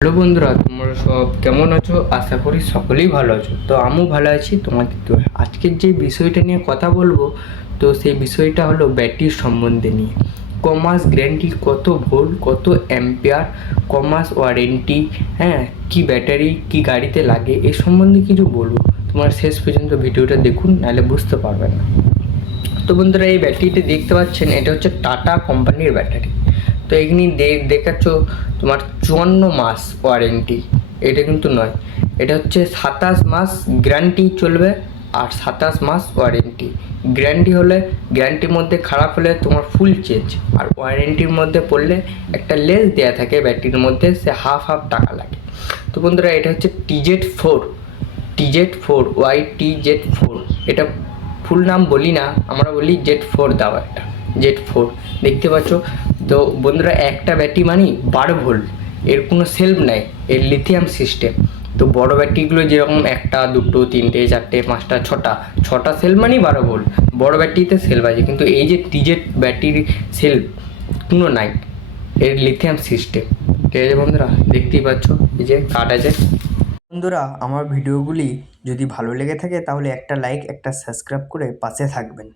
Hello বন্ধুরা, তোমরা সব কেমন আছো? আশা করি সকলেই ভালো আছো। তো আমিও ভালো আছি তোমাদের তো। আজকের যে বিষয়টা নিয়ে কথা বলবো, তো সেই বিষয়টা হলো ব্যাটারির সম্বন্ধে নিয়ে। কমাস গ্যারান্টি, কত ভোল্ট, কত অ্যাম্পিয়ার, কমাস ওয়ারেন্টি, হ্যাঁ, কি ব্যাটারি কি গাড়িতে লাগে এই সম্বন্ধে কিছু বলবো। তোমার শেষ পর্যন্ত ভিডিওটা দেখুন, নাহলে বুঝতে পারবেন না। তো বন্ধুরা, এই ব্যাটারিটি দেখতে পাচ্ছেন, এটা হচ্ছে টাটা কোম্পানির ব্যাটারি। তো এখানে দেখাচ্ছ তোমার 54 মাস ওয়ারেন্টি। এটা কিন্তু নয়, এটা হচ্ছে 27 মাস গ্যারান্টি চলবে আর 27 মাস ওয়ারেন্টি। গ্যারান্টি হলে, গ্যারান্টির মধ্যে খারাপ হলে তোমার ফুল চেঞ্জ, আর ওয়ারেন্টির মধ্যে পড়লে একটা লেস দেওয়া থাকে ব্যাটারির মধ্যে, সে হাফ হাফ টাকা লাগে। তো বন্ধুরা, এটা হচ্ছে TZ4, TZ4, YTZ4। এটা ফুল নাম বলি না, আমরা বলি Z4 দাও একটা, Z4 দেখতে পাচ্ছ। তো বন্ধুরা, একটা ব্যাটারি মানেই 12 ভোল্ট, এর কোনো সেলফ নাই, এর লিথিয়াম সিস্টেম। তো বড় ব্যাটারিগুলো যেরকম একটা দুটো তিনটে চারটে পাঁচটা ছটা, ছটা সেলফ মানেই 12 ভোল্ট। বড় ব্যাটারিতে সেলফ আছে, কিন্তু এই যে TZ ব্যাটারির সেলফ কোনো নাই, এর লিথিয়াম সিস্টেম। ঠিক আছে বন্ধুরা, দেখতেই পাচ্ছ এই যে কার্ড আছে। বন্ধুরা, আমার ভিডিওগুলি যদি ভালো লেগে থাকে তাহলে একটা লাইক একটা সাবস্ক্রাইব করে পাশে থাকবেন।